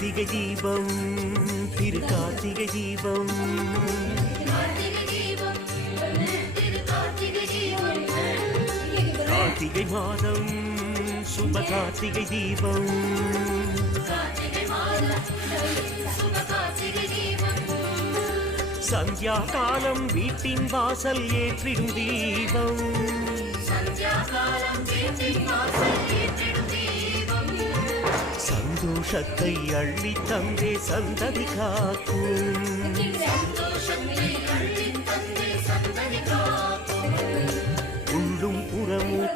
கார்த்திகை தீபம் திரு கார்த்திகை தீபம் கார்த்திகை மாதம் சுப கார்த்திகை தீபம் சந்தியா காலம் வீட்டின் வாசல் ஏற்றிடும் தீபம் சந்தோஷத்தை அள்ளி தந்தே சந்ததி காக்கும் உள்ளும் புறமும்